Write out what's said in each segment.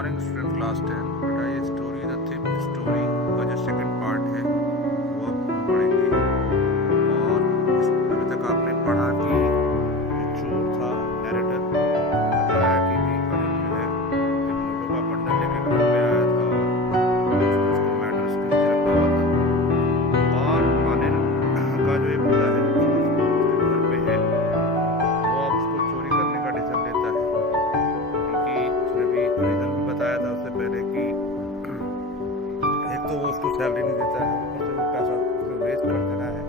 Morning student class 10। बेटा ये story the थिप story का जो सेकंड पार्ट है वो अब हम पढ़ेंगे। और अभी तक आपने पढ़ा कि जो चोर था नैरेटर बताया कि भी अनिल जो है एक नोटों का बंडल लेके घर पे आया था और उसको मैट्रेस के नीचे रखा हुआ था। और अनिल का जो एक बुला है जो उसके घर पे है वो अब उसको चोरी करने का डिसीजन लेता है, क्योंकि उसने भी रीजन भी बताया था उससे पहले कि एक तो वो उसको सैलरी नहीं देता है, ऊपर से वो पैसा उसको वेस्ट कर देना है,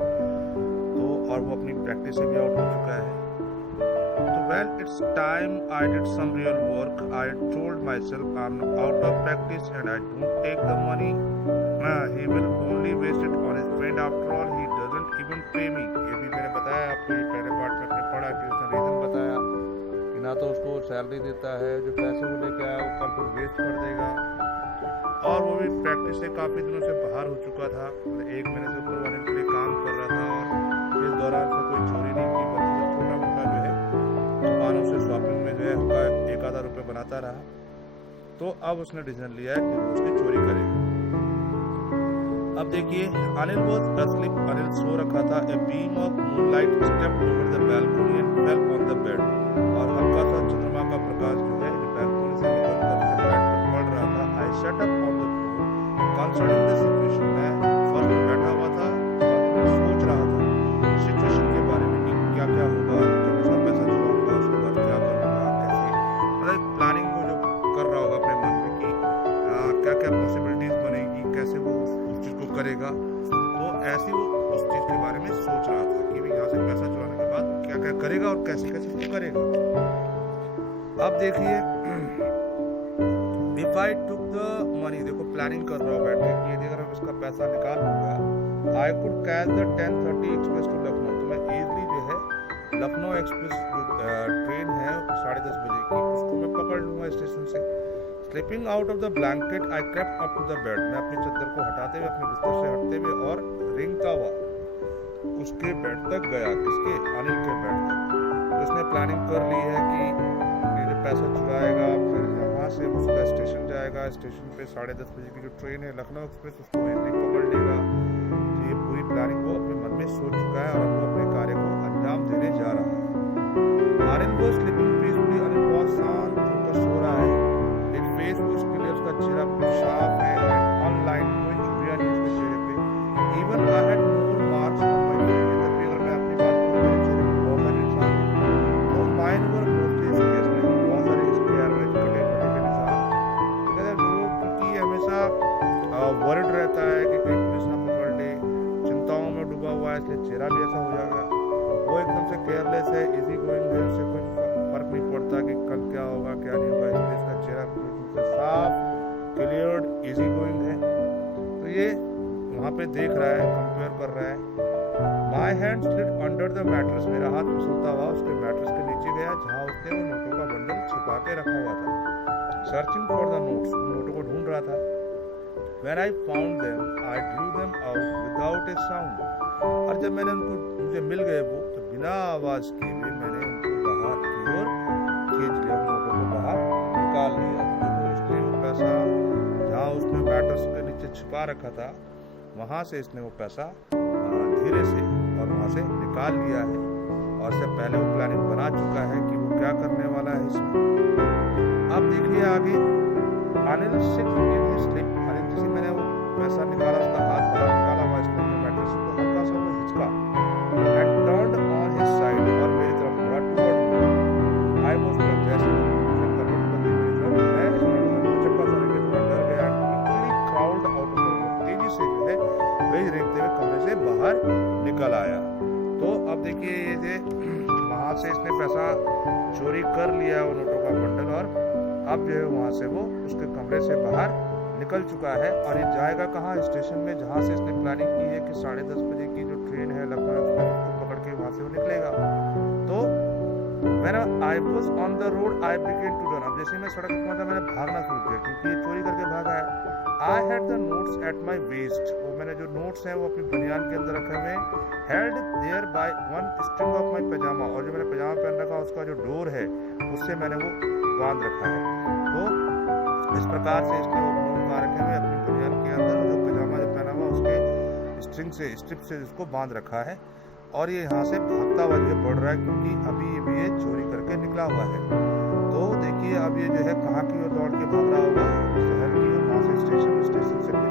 तो और वो अपनी प्रैक्टिस से भी आउट हो चुका है। तो well it's time I did some real work, I told myself I am out of practice and I don't take the money, he will only waste it on his friend, after all he doesn't even pay me. ये भी मैंने बताया आपको, ये पहले part में आपने पढ़ा कि उसने रीजन बताया कि ना तो उसको सैलरी देता है, जो पैसे वो लेके आया वो कल को वेस्ट कर देगा, और वो भी प्रैक्टिस से काफ़ी दिनों से बाहर हो चुका था, मतलब 1 महीने से ऊपर वाले के लिए काम कर रहा था और इस दौरान से कोई चोरी नहीं की, बल्कि छोटा मोटा जो है दुकानों से शॉपिंग में जो है उसका 1-आधा रुपये बनाता रहा। तो अब उसने डिसीजन लिया है कि वो उसकी चोरी करेगा। अब देखिए, अनिल वॉज asleep, अनिल सो रखा था। A beam of moonlight stepped over the balcony and fell on the bed, और हल्का सा चंद्रमा का प्रकाश जो है बैल्कनी से निकलकर उसके बेड पर पड़ रहा था। I sat up on the floor concerning the situation, मैं फर्स्ट में बैठा हुआ था और मैं सोच रहा था सिचुएशन के बारे में कि क्या क्या होगा, जब उसका पैसा चुराऊंगा उसके बाद क्या करूंगा, कैसे, मतलब प्लानिंग को जो कर रहा होगा अपने मन में कि क्या क्या पॉसिबिलिटीज बनेगी, कैसे वो उस चीज़ को करेगा। तो ऐसे वो उस चीज़ के बारे में सोच रहा था कि भाई यहाँ से पैसा चुराने के बाद क्या क्या करेगा और कैसे कैसे उसको करेगा। अब देखिए, if I took the money, देखो प्लानिंग कर रहा हूँ बैठ के कि अगर मैं इसका पैसा निकाल लूंगा, I could catch the 10:30 express to Lucknow, तो मैं इजली जो है लखनऊ एक्सप्रेस जो ट्रेन है 10:30 बजे की, उसको मैं पकड़ लूंगा स्टेशन से। Slipping out of the blanket I crept up to the bed, मैं अपनी चादर को हटाते हुए अपने बिस्तर से हटते हुए और रिंगता हुआ उसके बेड तक गया। किसके? अनिल के बेड तक। तो उसने प्लानिंग कर ली है कि ये जो पैसा चुराएगा फिर यहाँ से उसका स्टेशन जाएगा, स्टेशन पे 10:30 बजे की जो ट्रेन है लखनऊ एक्सप्रेस उसको इजली पकड़ लेगा। तो ये पूरी प्लानिंग वो अपने मन में सोच चुका है और वो अपने कार्य को अंजाम देने जा रहा है। अनिल वो स्लीपिंग पीसफुली, अनिल बहुत शांत होकर सो रहा है। एक फेस वॉज क्लियर, उसका चेहरा बिल्कुल साफ है, ऑनलाइन कोई झुर्रियां नहीं उसके चेहरे पे। Even I had more marks on my face, अगर मैं अपनी बात करूं मेरे चेहरे पे बहुत सारे निशान हैं, और माइन वर मोस्टली स्केच में बहुत सारे स्केयर में कटे कटे के निशान। तो कहते हैं लोग, क्योंकि हमेशा वर्ड रहता है कि कहीं पुलिस ना पकड़ ले, चिंताओं में डूबा हुआ है, इसलिए चेहरा भी ऐसा हो जाएगा। वो एकदम से केयरलेस है, इजी गोइंग है, उससे कोई फर्क नहीं पड़ता कि कल क्या होगा क्या नहीं होगा, इसलिए इसका चेहरा बिल्कुल से साफ, क्लियर, इजी गोइंग है। तो ये वहाँ पे देख रहा है, कंपेयर कर रहा है। My hand slid under the mattress, मेरा हाथ फिसलता हुआ उसके मैट्रेस के नीचे गया जहाँ उसने वो नोटों का बंडल छिपा के रखा हुआ था। सर्चिंग फॉर द नोट्स, उन नोटों को ढूंढ रहा था। When I found them, I drew them out without a sound, और जब मैंने उनको, मुझे मिल गए वो, तो बिना आवाज के भी मैंने उनको बाहर की ओर खींच लिया, नोटों को बाहर निकाल लिया। तो इसने वो पैसा जहाँ उसने मैट्रेस के नीचे छिपा रखा था वहाँ से इसने वो पैसा धीरे से और वहाँ से निकाल लिया है, और इससे पहले वो प्लानिंग बना चुका है कि वो क्या करने वाला है इसमें। अब देखिए आगे, Anil sit in his sleep, Anil जैसे मैंने वो पैसा निकाला, उसका हाथ बाहर निकाला हुआ इसने मैट्रेस को, हल्का सा वो हिचका and turned on his side, और मेरी तरफ मुड़ा टुवर्ड मी। आई वाज जैसे करवट बदली मेरी तरफ, मैं इसमें चक्का सा लेके थोड़ा डर गया and quickly crawled out of the room, तेजी से जो है वही रेंगते हुए कमरे से बाहर निकल आया। तो अब देखिए ये वहाँ से इसने पैसा चोरी कर लिया वो नोटों का बंडल, और अब जो है वहाँ से वो उसके कमरे से बाहर निकल चुका है। और ये जाएगा कहाँ? स्टेशन में, जहाँ से इसने प्लानिंग की है कि 10:30 बजे की जो ट्रेन है लखनऊ एक्सप्रेस उसको पकड़ के वहाँ से वो निकलेगा। तो When I was on the road, I began to run. अब जैसे मैं सड़क पर पहुंचा मैंने भागना शुरू किया, क्योंकि ये चोरी करके भागा है। I had the notes at my waist. वो मैंने जो नोट्स हैं वो अपनी बनियान के अंदर रखे हुए, held there by one string of my pajama, और जो मैंने पजामा पहन रखा उसका जो डोर है उससे मैंने वो बांध रखा है। तो इस प्रकार से इसने वो नोट उठा रखे हैं अपनी बनियान के अंदर, और जो पजामा जो पहना हुआ उसके स्ट्रिप से इसको बांध रखा है, और ये यहाँ से भागता हुआ ये बढ़ रहा है क्योंकि अभी ये चोरी करके निकला हुआ है। तो देखिए अब ये जो है कहाँ की ओर दौड़ के भाग रहा होगा, शहर की ओर, वहाँ से स्टेशन से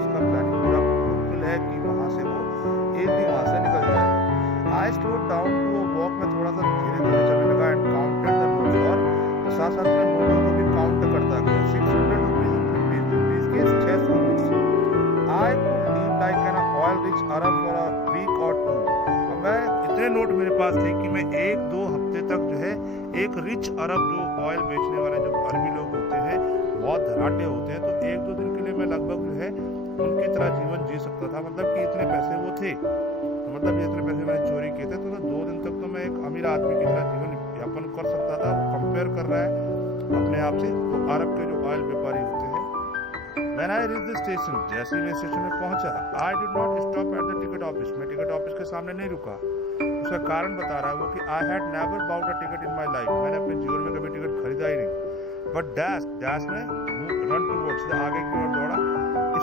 इसका प्लानिंग पूरा मुश्किल है कि वहाँ से वो एक भी वहाँ से निकल जाए। आई स्लोड डाउन टू वॉक में थोड़ा सा धीरे धीरे चलने लगा एंड काउंटेड द नोट्स, और साथ साथ में नोटों को भी काउंट करता गया। 600 रुपीज के 600 notes. I could live like an oil rich Arab for a week or two. मैं इतने नोट मेरे पास थे कि मैं 1-2 हफ्ते तक जो है एक रिच अरब जो ऑयल बेचने वाले जो अरबी लोग होते हैं, बहुत धनाढ्य होते हैं, तो 1-2 दिन के लिए मैं लगभग जो है उनकी तरह जीवन जी सकता था। मतलब कि इतने पैसे वो थे, तो मतलब ये इतने पैसे मैंने चोरी किए थे, तो 2 दिन तक तो मैं एक अमीर आदमी की तरह जीवन यापन कर सकता था। वो कंपेयर कर रहा है अपने आप से तो अरब के जो ऑयल व्यापारी होते हैं। When I reached the station, जैसे ही मैं स्टेशन में पहुंचा, I did not stop at the ticket office. मैं टिकट ऑफिस के सामने नहीं रुका। उसका कारण बता रहा है वो कि I had never bought a ticket in my life. मैंने अपने जीवन में कभी टिकट खरीदा ही नहीं। But dash में run towards, आगे की ओर दौड़ा,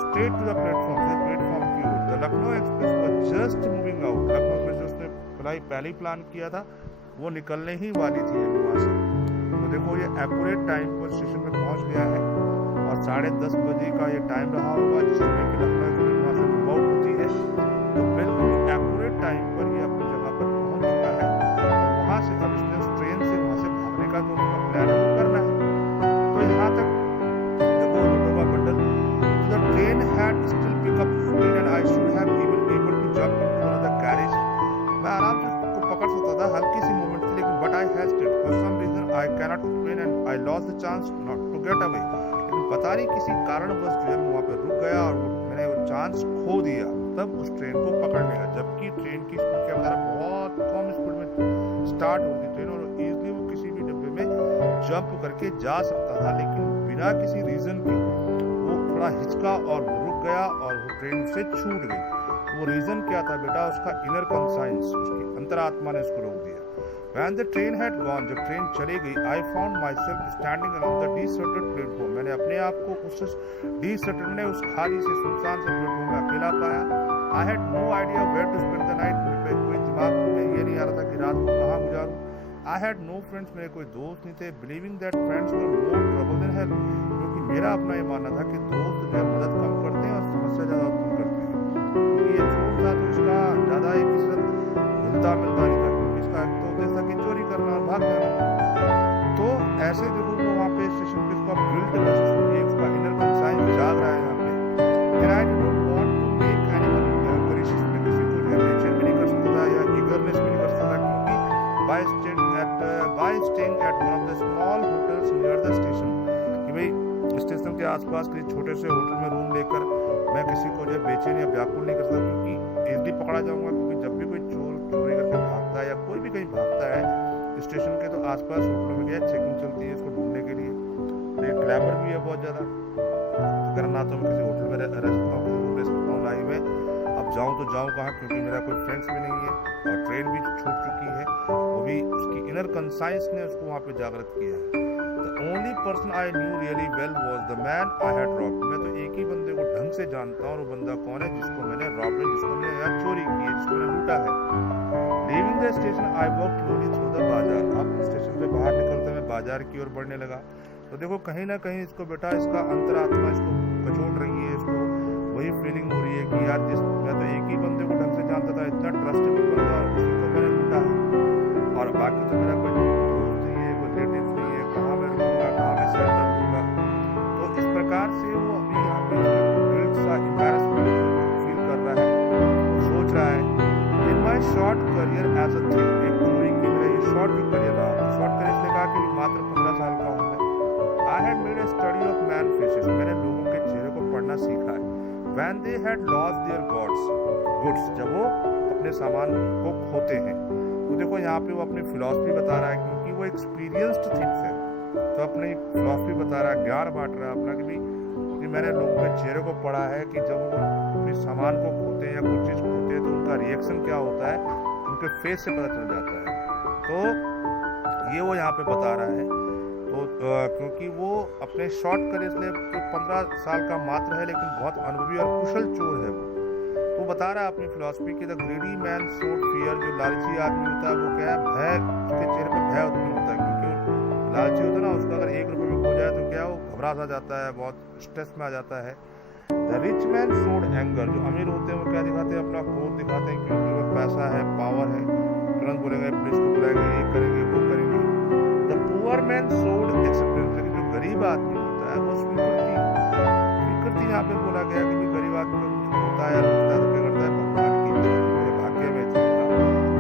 straight to the platform, platform की ओर। The Lucknow Express was just moving out. Lucknow express जो उसने पहले ही प्लान किया था, वो निकलने ही वाली थी वहाँ से। तो देखो ये एक्यूरेट टाइम पर स्टेशन में पहुँच गया है, और 10:30 बजे का ये टाइम रहा होगा जिस समय कि लखनऊ एक्सप्रेस वहाँ से मूव आउट होती है। तो बिल्कुल एक्यूरेट टाइम पर ये अपनी जगह पर पहुँच चुका है, और वहाँ से अब इसने उस ट्रेन से वहाँ से भागने का जो उसका प्लान है वो करना है। तो यहाँ तक देखो नोटों का बंडल। The train had still pick up speed and I should have even able to jump into another carriage. मैं आराम से उसको पकड़ सकता था, हल्की सी मूवमेंट थी, लेकिन but I hesitated for some reason I cannot explain and I lost the chance not to get away. पता नहीं किसी कारणवश जो है वहाँ पे रुक गया और मैंने वो चांस खो दिया तब उस ट्रेन को पकड़ने का। जबकि ट्रेन की स्पीड क्या बता रहा, बहुत कम स्पीड में स्टार्ट होती थी ट्रेन, और इजीली वो किसी भी डब्बे में जंप करके जा सकता था, लेकिन बिना किसी रीजन के वो थोड़ा हिचका और वो रुक गया और वो ट्रेन से छूट गई। वो रीजन क्या था बेटा, उसका इनर कॉन्साइंस, उसकी अंतरात्मा ने उसको रोक दिया। When the train had gone, जब ट्रेन चली गई, I found myself standing along the deserted platform. मैंने अपने आप को उस deserted ने उस खाली से सुनसान से प्लेटफॉर्म में अकेला पाया। I had no idea where to spend the night. मेरे पे कोई दिमाग में ये नहीं आ रहा था कि रात को कहाँ गुजारूं। I had no friends, मेरे कोई दोस्त नहीं थे। Believing that friends were more trouble than help, क्योंकि मेरा अपना ये मानना था कि दोस्त जो है मदद कम करते हैं और समस्या ज़्यादा उत्पन्न करते हैं। क्योंकि ये चोर था तो इसका ज़्यादा एक मिलता नहीं था, इसका तो जैसा कि चोरी करना और भाग जाना। तो ऐसे देखो वो वहाँ पे स्टेशन पे इसको गिल्ट महसूस होती है, उसका इनर कॉन्साइंस जाग रहा है यहाँ पे। And I do not want to make anyone curious, में किसी को जो है बेचैन भी नहीं कर सकता था या ईगरनेस भी नहीं कर सकता था, क्योंकि bye staying at one of the small hotels near the station, कि भाई स्टेशन के आसपास किसी छोटे से होटल में रूम लेकर मैं किसी को जो है बेचैन या व्याकुल नहीं कर सकता, क्योंकि इजीली पकड़ा जाऊंगा। क्योंकि जब भी कोई चोर चोरी करके भागता है या कोई भी कहीं भागता है स्टेशन के, तो आसपास होटलों में गया चेकिंग चलती है इसको ढूंढने के लिए। तो ये क्लैपर भी है बहुत ज़्यादा। तो अगर ना तो मैं किसी होटल में रह सकता हूँ, किसी रूम ले सकता हूँ लाइव में, अब जाऊँ तो जाऊँ कहाँ, क्योंकि मेरा कोई फ्रेंड्स भी नहीं है और ट्रेन भी छूट चुकी है। वो भी उसकी इनर कंसाइंस ने उसको वहाँ पे जागृत किया है। The only person I knew really well was the man I had robbed. मैं तो एक ही बंदे को ढंग से जानता हूँ, और वो बंदा कौन है, जिसको मैंने रॉब है, जिसको मैंने यहाँ चोरी की है, जिसको मैंने लूटा है। Leaving the station, I walked slowly through the बाजार। अब स्टेशन पे बाहर निकलते मैं बाजार की ओर बढ़ने लगा। तो देखो कहीं ना कहीं इसको बेटा इसका अंतरात्मा इसको कचोट रही है, इसको वही फीलिंग हो रही है कि यार मैं तो एक ही बंदे को ढंग से जानता था, इतना ट्रस्टेबल बंदा, उसी को मैंने लूटा है, और बाकी तो मेरा कोई दोस्त नहीं है, कोई रिलेटिव नहीं है, कहाँ मैं रुकूंगा, कहाँ मैं सर दर्दूंगा। तो इस प्रकार से वो अभी यहाँ पे गिल्ट सा एम्बैरेसमेंट फील कर रहा है, सोच रहा है in my short career as a thing, एक चोरी की मेरा ये शॉर्ट जो करियर रहा, शॉर्ट करियर इसलिए कहा कि मात्र 15 साल का हूँ मैं। I had made a study of man faces, मैंने लोगों के चेहरे को पढ़ना सीखा है। When they had lost their goods, जब वो अपने सामान को खोते हैं। तो देखो यहाँ पे वो अपनी फिलॉसफी बता रहा है, क्योंकि वो एक्सपीरियंस्ड थिंग्स है, तो अपनी फिलॉसफी बता रहा है, ज्ञान बांट रहा है अपना, कि भाई कि मैंने लोगों के चेहरे को पढ़ा है कि जब वो अपने सामान को खोते हैं या कुछ चीज़ खोते हैं तो उनका रिएक्शन क्या होता है, उनके फेस से पता चल जाता है। तो ये वो यहाँ पे बता रहा है। तो तो क्योंकि वो अपने शॉर्ट करियर इसलिए तो 15 साल का मात्र है, लेकिन बहुत अनुभवी और कुशल चोर है वो। तो बता रहा है अपनी फिलॉसफी की, the greedy man showed fear, जो लालची आदमी होता है वो क्या है, भय, उसके चेहरे पर भय उत्पन्न होता है, क्योंकि लालची होता है ना, उसका अगर 1 रुपये में खो जाए तो क्या वो घबरा सा जाता है, बहुत स्ट्रेस में आ जाता है। The rich man showed anger, जो अमीर होते हैं वो क्या दिखाते हैं, अपना क्रोध दिखाते हैं, क्योंकि उनके पास पैसा है, पावर है, तुरंत बोलेंगे पुलिस को बुलाएंगे, ये करेंगे वो करेंगे। The poor man showed acceptance, लेकिन जो गरीब आदमी होता है वो स्वीकृति यहाँ पे बोला गया कि भी गरीब आदमी का कुछ होता है, तो क्या करता है, भगवान की इच्छा मेरे भाग्य में थी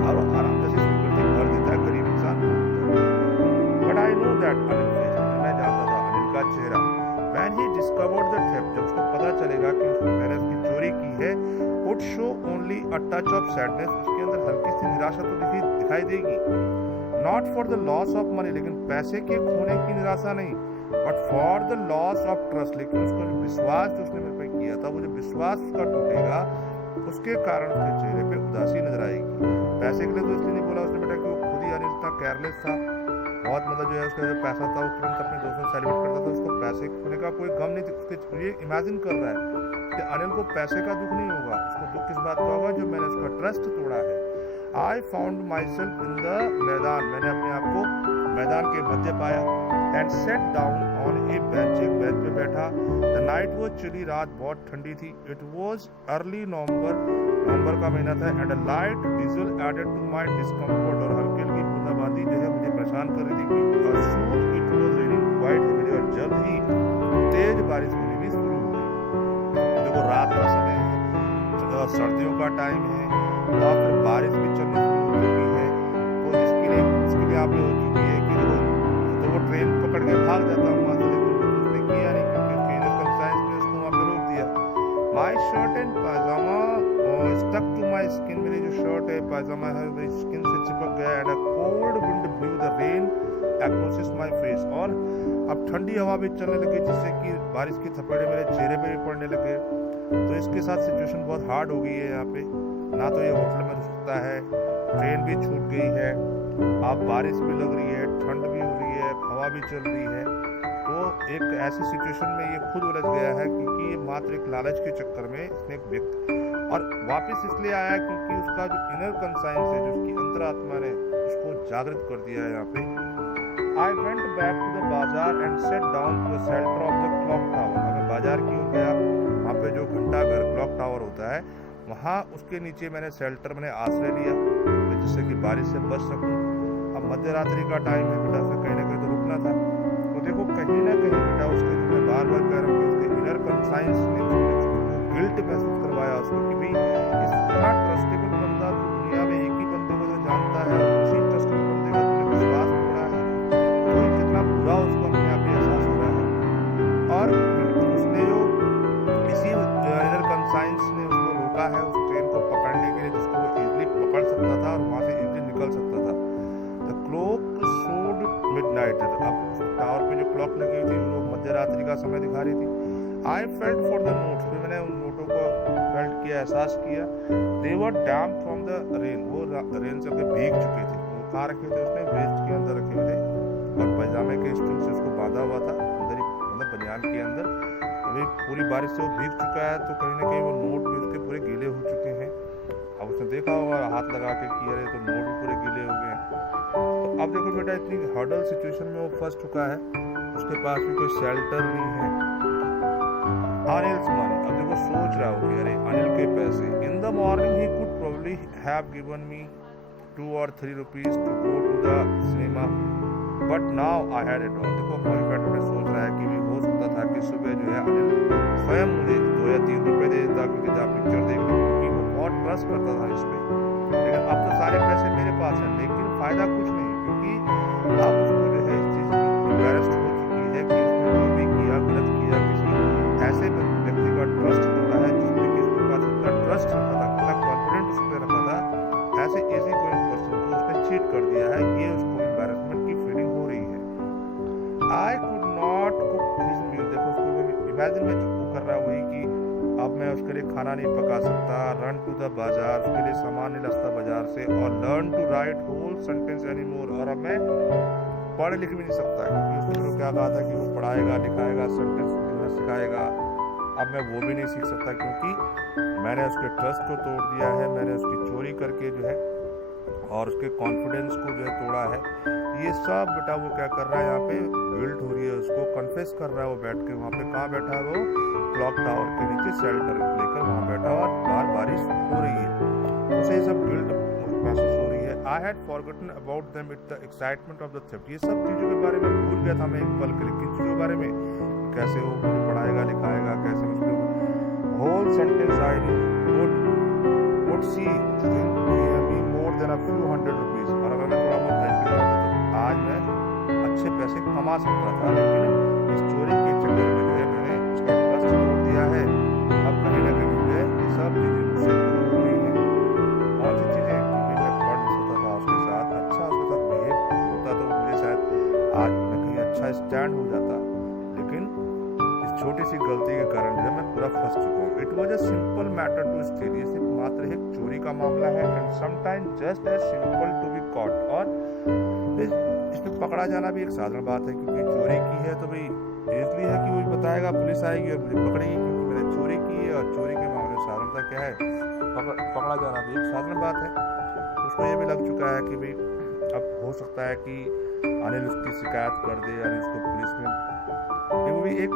और आराम से स्वीकृति भर देता है गरीब इंसान। But I know that Anil face, मैं जानता था अनिल का चेहरा, when he discovered the theft, जब उसको पता चलेगा कि मैंने उसकी चोरी की है, would show only a touch of sadness, उसके अंदर हल्की सी निराशा तो दिखाई देगी। Not for the loss of money, लेकिन पैसे के खोने की निराशा नहीं, but for the loss of trust, लेकिन उसका जो विश्वास जो उसने मेरे पे किया था, वो जो विश्वास उसका टूटेगा, उसके कारण उसके चेहरे पे उदासी नजर आएगी। पैसे के लिए तो इसलिए नहीं बोला उसने बेटा कि वो खुद ही अनिल इतना केयरलेस था, बहुत मतलब जो है उसका जो पैसा था वो तुरंत अपने दोस्तों से सेलिब्रेट करता था, उसको पैसे खोने का कोई गम नहीं थी। उसके ये इमेजिन कर रहा है कि अनिल को पैसे का दुख नहीं होगा, उसको दुख किस बात का होगा, जो मैंने उसका ट्रस्ट तोड़ा है। I found my self in the मैदान, मैंने अपने आप को मैदान के मध्य पाया। And sat down on A bench, एक बेंच पे बैठा। द नाइट वॉज चिली, रात बहुत ठंडी थी। इट वॉज अर्ली नवंबर का महीना था। And a light drizzle added to my discomfort, और हल्की हल्की बूंदाबांदी जो है मुझे परेशान कर रही थी। It was raining quite heavily, और जल्द ही तेज बारिश होनी भी शुरू हो गई। देखो रात का समय है, सर्दियों का टाइम है, और फिर बारिश भी चलनी शुरू हो चुकी है। तो इसके लिए आप हो चुकी है कि तो वो ट्रेन पकड़ के भाग जाता हूँ वहाँ से, लेकिन उसने किया नहीं, क्योंकि उसके इनर कॉन्शियस ने उसको वहाँ पे रोक दिया। My shirt and pyjama stuck to my skin, मेरी जो शर्ट है पायजामा है मेरी स्किन से चिपक गया। And a cold wind blue the rain across my face, और अब ठंडी हवा भी चलने लगी, जिससे कि बारिश की थपेड़े मेरे चेहरे पे भी पड़ने लगे। तो इसके साथ सिचुएशन बहुत हार्ड हो गई है यहाँ पे, ना तो ये होटल में रुक सकता है, ट्रेन भी छूट गई है, अब बारिश भी लग रही है, ठंड भी हो रही है, हवा भी चल रही है। तो एक ऐसी सिचुएशन में ये खुद उलझ गया है, क्योंकि ये मात्र एक लालच के चक्कर में इसने एक व्यक्ति, और वापस इसलिए आया क्योंकि उसका जो इनर कंसाइंस है, जो उसकी अंतरात्मा ने उसको जागृत कर दिया है यहाँ पे। I went back to the bazaar and sat down to the shelter of the clock tower, मैं बाजार की ओर गया, वहाँ पे जो घंटा घर क्लॉक टावर होता है, वहाँ उसके नीचे मैंने शेल्टर, मैंने आश्रय लिया, जिससे कि बारिश से बच सकूं। अब मध्य रात्रि का टाइम है बेटा, उसे कहीं ना कहीं तो रुकना था। तो देखो कहीं ना कहीं बेटा उसके, जो मैं बार बार कह रहा हूँ कि उसके इनर कॉन्शियस ने गिल्ट महसूस करवाया उसको कि भाई इतना ट्रस्टेबल बंदा तो दुनिया में एक ही बंदे को तो जानता है, उसी ट्रस्टेबल बंदे का तुमने विश्वास तोड़ा है, तो कितना बुरा उसको अपने आप एहसास हो रहा है। और उसने जो इसी इनर कॉन्शियस ने उसको रोका है उस ट्रेन को पकड़ने के लिए, जिसको वो इजीली पकड़ सकता था और वहाँ से इजीली निकल सकता था। द क्लॉक शोड मिडनाइट, अब टावर पे जो क्लॉक लगी हुई थी वो मध्य रात्रि का समय दिखा रही थी। I felt for the notes, फिर मैंने उन नोटों को फेल्ट किया, एहसास किया। दे वर डैम्प फ्रॉम द रेन, वो रेन से भीग चुके थे। वो कहाँ रखे थे उसने, वेस्ट के अंदर रखे हुए थे, और पैजामे के स्ट्रिंग से उसको बांधा हुआ था अंदर ही, मतलब बनियान के अंदर। अभी पूरी बारिश से वो भीग चुका है, तो कहीं ना कहीं वो नोट भी उसके पूरे गीले हो चुके हैं। अब उसने देखा होगा हाथ लगा के कि अरे तो नोट भी पूरे गीले हो गए हैं। तो अब देखो बेटा इतनी हर्डल सिचुएशन में वो फंस चुका है, उसके पास भी कोई शेल्टर नहीं है। अनिल्स मनी, अब देखो सोच रहा हो कि अरे अनिल के पैसे, in the morning he could probably have given me 2 or 3 rupees to go to the cinema, but now I had it all. देखो कोई बैठे बैठे सोच रहा है कि भी हो सकता था कि सुबह जो है अनिल स्वयं मुझे 2 या 3 रुपए दे देता, क्योंकि जब पिक्चर देखने, क्योंकि वो बहुत ट्रस्ट करता था इस पे। लेकिन अब तो सारे पैसे मेरे पास हैं, लेकिन फायदा कुछ नहीं, क्योंकि अब उसको जो है इस चीज की एम्बैरेस्ड हो चुकी है कि उसने जो भी किया गलत किया, किसी ऐसे व्यक्ति का ट्रस्ट तोड़ा है जिसने कि उसके पास इतना ट्रस्ट रखा था, इतना कॉन्फिडेंट उस पर रखा था, ऐसे इजी गोइंग पर्सन को उसने चीट कर दिया है। ये उसको एम्बैरेसमेंट की फीलिंग हो रही है। I could not cook his meal, देखो उसको इमेजिन में जो कर रहा है वही कि अब मैं उसके लिए खाना नहीं पका सकता, रन टू द बाजार, उसके लिए सामान नहीं लाता बाजार से, और learn to write whole sentence anymore, और अब मैं पढ़ लिख भी नहीं सकता है, क्योंकि उसने तो क्या कहा था कि वो पढ़ाएगा लिखाएगा सेंटेंस लिखना सिखाएगा। अब मैं वो भी नहीं सीख सकता, क्योंकि मैंने उसके ट्रस्ट को तोड़ दिया है, मैंने उसकी चोरी करके जो है और उसके कॉन्फिडेंस को जो है तोड़ा है। ये सब बेटा वो क्या कर रहा है, यहाँ पे गिल्ट हो रही है उसको, कन्फेस कर रहा है वो बैठ के वहाँ पे। कहाँ बैठा है वो? क्लॉक टावर के नीचे शेल्टर लेकर वहाँ बैठा और बाहर बारिश हो रही है, उसे सब गिल्ट महसूस हो रही है। I had forgotten about them with the excitement of the theft. ये सब चीज़ों के बारे में भूल गया था मैं एक पल के लिए। किन चीज़ों के बारे में? कैसे वो मुझे पढ़ाएगा लिखाएगा, कैसे मुझे whole sentence I would see me more than a few hundred rupees। और अगर मैं थोड़ा बहुत टाइम करता तो आज मैं अच्छे पैसे कमा सकता था, लेकिन इस चोरी के चक्कर में जो है मैंने उसका ट्रस्ट तोड़ दिया है। अब कहीं ना कहीं जो है ये सब चीज़ें मुझसे दूर हो रही हैं। कौन सी चीज़ें? क्योंकि मैं पढ़ नहीं सकता था उसके साथ, अच्छा उसके साथ बिहेव होता तो मुझे शायद आज मैं कहीं अच्छा स्टैंड हो जाता, लेकिन इस छोटी सी गलती के कारण जो है मैं पूरा फंस चुका हूँ। It was a simple matter to steal. ये सिर्फ मात्र एक चोरी का मामला है, and sometimes just as simple to be caught. और इसमें पकड़ा जाना भी एक साधारण बात है, क्योंकि चोरी की है तो भाई इजली है कि वो बताएगा, पुलिस आएगी और मुझे पकड़ेगी, क्योंकि मैंने चोरी की है। और चोरी के मामले में साधारणता क्या है, पकड़ा जाना भी एक साधारण बात है। उसको ये भी लग चुका है कि भाई अब हो सकता है कि अनिल उसकी शिकायत कर दे, अनिल उसको पुलिस में, वो भी एक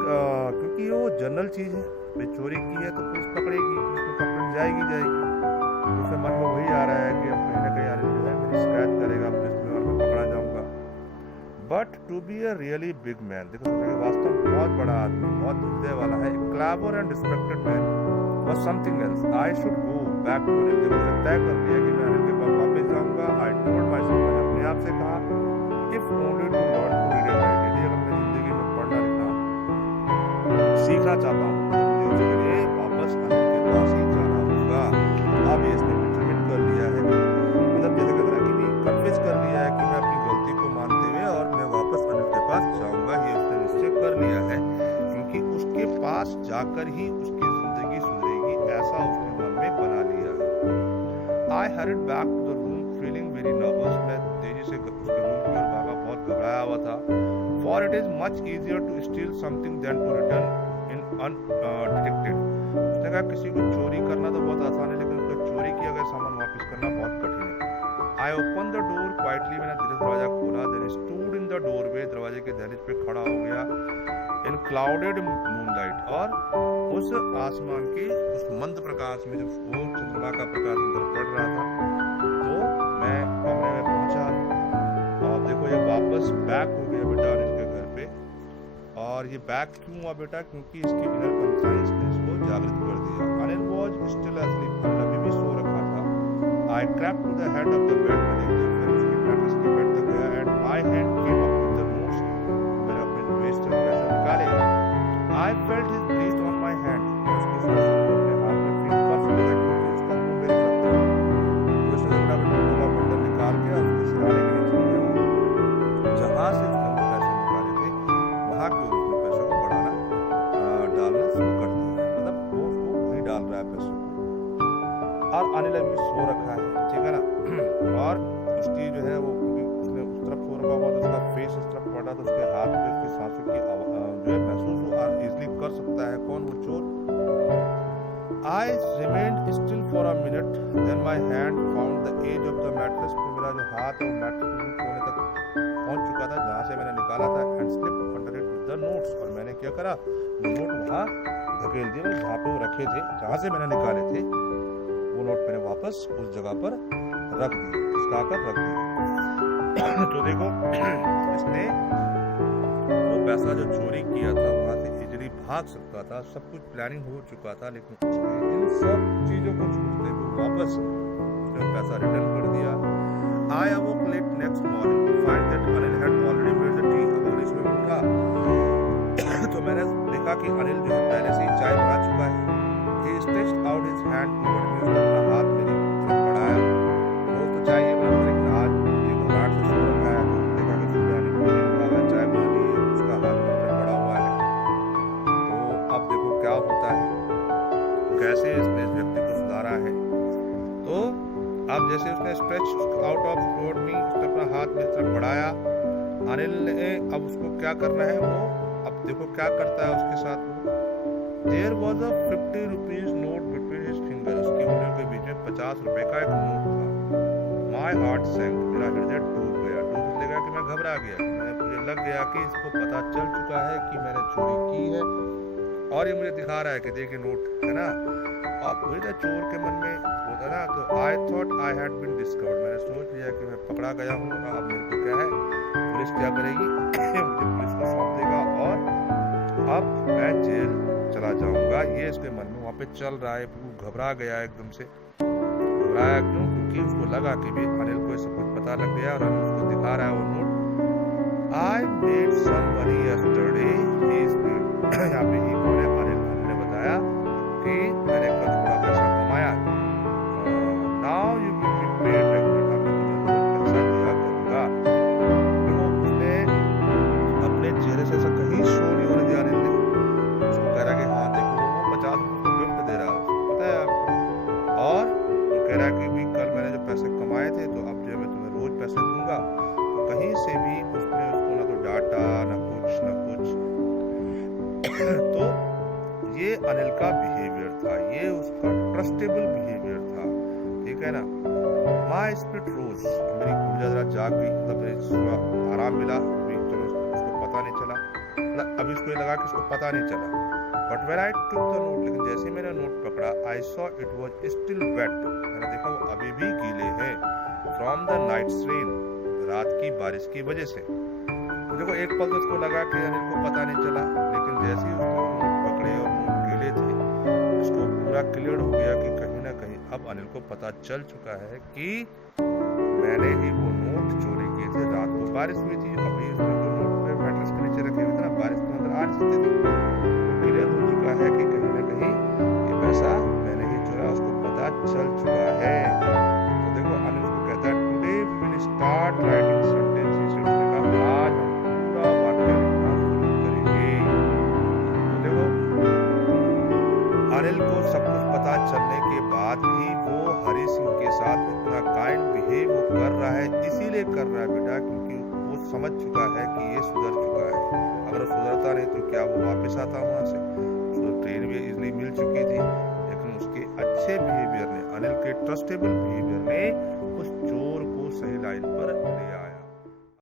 क्योंकि वो जनरल चीज़ है, भाई चोरी की है तो पुलिस पकड़ेगी, उसको कंप्लेंट जाएगी। उसके मन में वही आ रहा है कि अब कहीं ना कहीं अनिल जो है मेरी शिकायत करेगा पुलिस में और मैं पकड़ा जाऊंगा। But to be a really big man, देखो वास्तव में बहुत बड़ा आदमी, बहुत हृदय वाला है, clever and respected man was something else. I should go back to Anil. देखो मैंने तय कर लिया कि मैं अनिल के पास वापस जाऊंगा। आई टोल्ड माय सेल्फ, मैंने अपने आप से कहा, if only to learn to read and write. यदि अगर मैं जिंदगी में पढ़ना लिखना सीखना चाहता हूँ तो मुझे उसके लिए वापस अनिल के पास ही जाना होगा। अब ये इसने डिटरमिन कर लिया है, मतलब जैसे कहते हैं कि कन्विंस कर लिया है कि मैं अपनी गलती को मानते हुए और मैं वापस अनिल के पास जाऊंगा। ये उसने निश्चय कर लिया है, क्योंकि उसके पास जाकर ही उसकी जिंदगी सुधरेगी, ऐसा उसने मन में बना लिया है। I hurried back to the room feeling very nervous. मैं तेजी से उसके रूम की ओर भागा, बहुत घबराया हुआ था। For it is much easier to steal something than to return in undetected. उसने कहा किसी को चोरी करना तो बहुत आसान है, लेकिन उसको चोरी किया गया सामान वापस करना बहुत कठिन है। I open the door quietly. मैंने धीरे दरवाजा खोला। Then stood in the doorway. दरवाजे के दहलीज पे खड़ा हो गया। In clouded moonlight. और उस आसमान के उस मंद प्रकाश में जब वो चंद्रमा का प्रकाश अंदर पड़ रहा था, तो मैं कमरे में पहुंचा। और देखो ये वापस बैक हो गया बेटा अनिल के घर पे। और ये बैक क्यों हुआ बेटा? क्योंकि इसकी इनर कॉन्शियस ने इसको जागृत कर दिया। Anil was still asleep। Anil अभी भी सो रखा था। आई crept to the head of the bed। मैंने फिर उसकी मैट्रेस के बेड तक गया and my hand came up with the notes। मैंने अपने जो वेस्ट से पैसे निकाले। I felt his breath on my hand. उसके सांसों को अपने हाथ में फील कर सकता था, क्योंकि उसका मुंह मेरी तरफ था। तो उसने अपना पूरा बंडल निकाल के उसके सिराने के नीचे गया। जहाँ से उसने वो पैसे निकाले थे वहाँ की ओर उसने पैसों को बढ़ाना डालना शुरू कर दिया। मतलब वो उसको वही डाल रहा है पैसों को। और अनिल अभी सो रखा है, ठीक है ना। और उसकी जो है वो, क्योंकि उसने उस तरफ सो रखा हुआ तो उसका फेस उस तरफ पड़ा, तो उसके हाथ पे उसकी सांसों की जो है महसूस हो और इजिली कर सकता है कौन? वो चोर। I remained still for a minute, then my hand found the edge of the mattress। फिर मेरा जो हाथ है वो मैट्रेस के कोने तक पहुंच चुका था जहाँ से मैंने निकाला था। and slipped under it with the notes। और मैंने क्या करा, वो नोट वहाँ धकेल दिए, जहाँ पे वो रखे थे, जहाँ से मैंने निकाले थे, वो नोट मैंने वापस उस जगह पर रख दिए, खिसकाकर रख दिए। तो देखो इसने वो पैसा जो चोरी किया था वहाँ से इजीली भाग सकता था, सब कुछ प्लानिंग हो चुका था, लेकिन उसने इन सब चीजों को छूटते हुए वापस उसने पैसा रिटर्न कर दिया। I awoke late next morning to find that Anil had already made the tea। अब अगली सुबह मैं उठा तो मैंने देखा कि अनिल जो है पहले से ही चाय बना चुका है। He stretched out his hand toward me। उसने अपना हाथ मेरी तरफ बढ़ाया। रोज तो चाय ये बनाता, लेकिन आज ये घबराहट से सो रखा है, तो देखा कि सुबह अनिल को नहीं उठा हुआ, चाय बना ली है, उसका हाथ मेरी तरफ बढ़ा हुआ है। तो अब देखो क्या होता है, कैसे इसने इस व्यक्ति को सुधारा है। तो अब जैसे उसने स्ट्रेच आउट ऑफ टुवर्ड मी, उसने अपना हाथ मेरी तरफ बढ़ाया अनिल ने अब उसको क्या करना है, वो अब देखो क्या करता है उसके साथ वो। There was a 50 rupees note between his finger, उसकी उंगलियों के बीच में 50 रुपए का एक नोट था। माई हार्ट सैंक, मेरा हृदय डूब गया। डूब इसलिए गया कि मैं घबरा गया, मुझे लग गया कि इसको पता चल चुका है कि मैंने चोरी की है और ये मुझे दिखा रहा है कि देखिए नोट है ना। अब वही ना चोर के मन में होता ना, तो I thought I had been discovered, मैंने सोच लिया कि मैं पकड़ा गया हूँ। अब मेरे को क्या है, पुलिस क्या करेगी मुझे पुलिस को सौंप देगा और अब मैं जेल चला जाऊंगा। ये इसके मन में वहाँ पे चल रहा है। घबरा गया एकदम से। घबराया क्यों? क्योंकि उसको लगा कि भी अनिल को सब कुछ पता लग गया और अनिल उसको दिखा रहा है वो note. I made some money yesterday, यहाँ पे ही अनिल ने बताया कि मैंने कल थोड़ा पैसा कमाया। Now you will be paid regularly, पैसा दिया करूंगा। देखो उसने अपने चेहरे से ऐसा कहीं शो नहीं होने दिया अनिल ने। उसको कह रहा कि हाँ देखो वो 50 रुपये गिफ्ट दे रहा है, पता है आपको। और वो कह रहा कि भी कल मैंने जो पैसे कमाए थे तो अब जो मैं तुम्हें रोज पैसे दूंगा। तो कहीं से भी उसने उसको ना तो डांटा ना कुछ ना कुछ। तो ये अनिल का बिहेवियर था, ये उसका ट्रस्टेबल बिहेवियर था, ठीक है ना। माई स्पिरिट रोज, मेरी ऊर्जा जरा जाग गई, मतलब मेरे थोड़ा आराम मिला। चलो उसको पता नहीं चला, मतलब अभी उसको लगा कि उसको पता नहीं चला। But when I took the note, लेकिन जैसे ही मैंने नोट पकड़ा, I saw it was still wet, मैंने देखा वो अभी भी गीले हैं, फ्रॉम द नाइट्स रेन, रात की बारिश की वजह से। तो देखो एक पल तो उसको लगा कि अनिल को पता नहीं चला, लेकिन जैसे ही उसको नोट पकड़े और नोट गीले थे, उसको पूरा क्लियर हो गया कि कहीं ना कहीं अब अनिल को पता चल चुका है कि मैंने ही वो नोट चोरी किए थे। रात को बारिश हुई थी, अभी उसने जो नोट पे मैट्रेस के नीचे रखे हुए थे ना, बारिश के अंदर आ नहीं सकते थे। क्लियर हो चुका है कि कहीं ना कहीं ये पैसा मैंने ही चोरा, उसको पता चल चुका है। तो देखो अनिल को कहता है today we will start writing sentences, आज हम पूरा वाक्य लिखना शुरू करेंगे। तो देखो अनिल को सब कुछ पता चलने के बाद भी वो हरी सिंह के साथ इतना काइंड बिहेव वो कर रहा है, इसीलिए कर रहा है बेटा क्योंकि वो समझ चुका है कि ये सुधर चुका है। अगर सुधरता नहीं तो क्या वो वापस आता वहां से? उसको ट्रेन भी इजीली मिल चुकी थी, लेकिन उसके अच्छे बिहेवियर ने, अनिल के ट्रस्टेबल बिहेवियर ने उस चोर को सही लाइन पर ले आया।